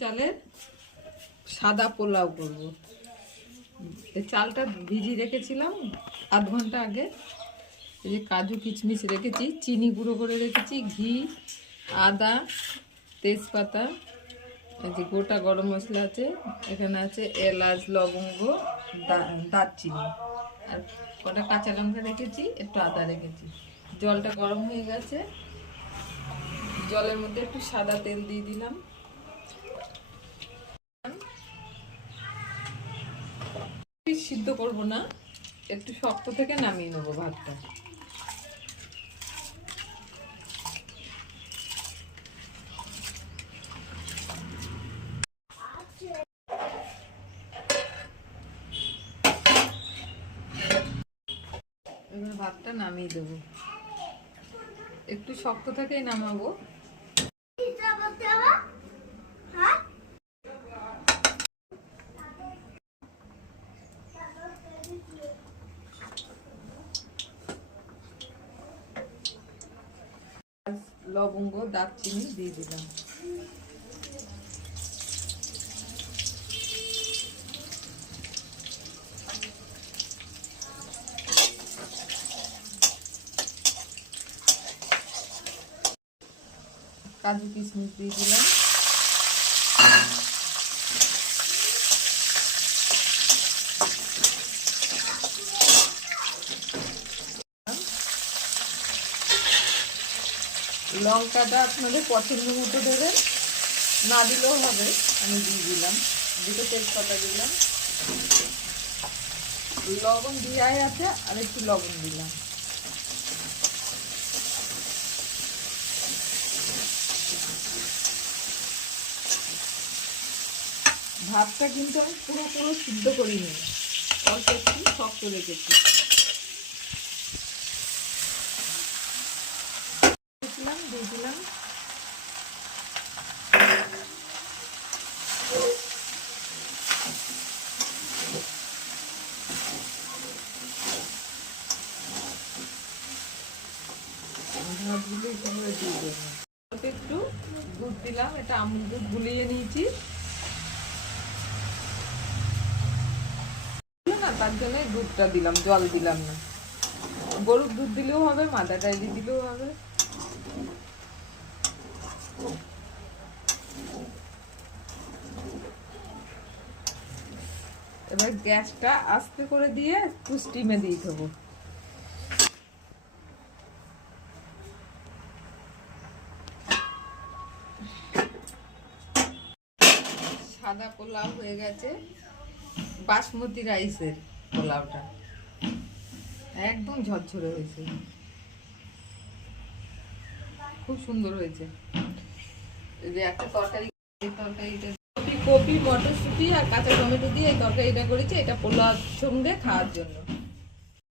চালের সাদা পোলাও করব। এই চালটা ভিজিয়ে রেখেছিলাম আধ ঘন্টা আগে। এই যে কাজু কিশমিশ রেখেছি, চিনি গুঁড়ো করে রেখেছি, ঘি, আদা, তেজপাতা, এই যে গোটা গরম মশলা আছে, এখানে আছে এলাচ, লবঙ্গ, দারচিনি, আর কটা কাঁচা লঙ্কা রেখেছি, একটু আদা রেখেছি। জলটা গরম হয়ে গেছে, জলের মধ্যে একটু সাদা তেল দিয়ে দিলাম। সিদ্ধ করব না, একটু শক্ত থেকে নামিয়ে নেবো ভাতটা। এবার ভাতটা নামিয়ে দেবো, একটু শক্ত থেকেই নামাবো। লবঙ্গ, দারচিনি দিয়ে দিলাম। কাজু কিশমিশ দিয়ে দিলাম। লঙ্কাটা আপনাদের পছন্দ মতো দেবেন, না দিলেও হবে, আমি দিয়ে দিলাম। দুটো তেজপাতা দিলাম, লবণ দেওয়াই আছে, আর একটু লবণ দিলাম। ভাতটা কিন্তু আমি পুরো সিদ্ধ করিনি, অল্প একটু শক্ত রেখেছি। দিয়ে দিলাম ভাতগুলো এভাবে দিয়ে দেবো। একটু দুধ দিলাম, এটা আমুল দুধ গুলিয়ে নিয়েছি না, তার জন্য দুধটা দিলাম, জল দিলাম না। গরুর দুধ দিলেও হবে, মাদার ডায়েরি দিলেও হবে। এবার গ্যাসটা আস্তে করে দিয়ে একটু স্টিমে দিয়ে দেবো। সাদা পোলাও হয়ে গেছে, বাসমতি রাইসের পোলাওটা একদম ঝরঝরে হয়েছে, খুব সুন্দর হয়েছে। এই যে একটা তরকারি, এই তরকারিটা কপি, মটরশুঁটি আর কাঁচা টমেটো দিয়ে এই তরকারিটা করেছি, এটা পোলাওর সঙ্গে খাওয়ার জন্য।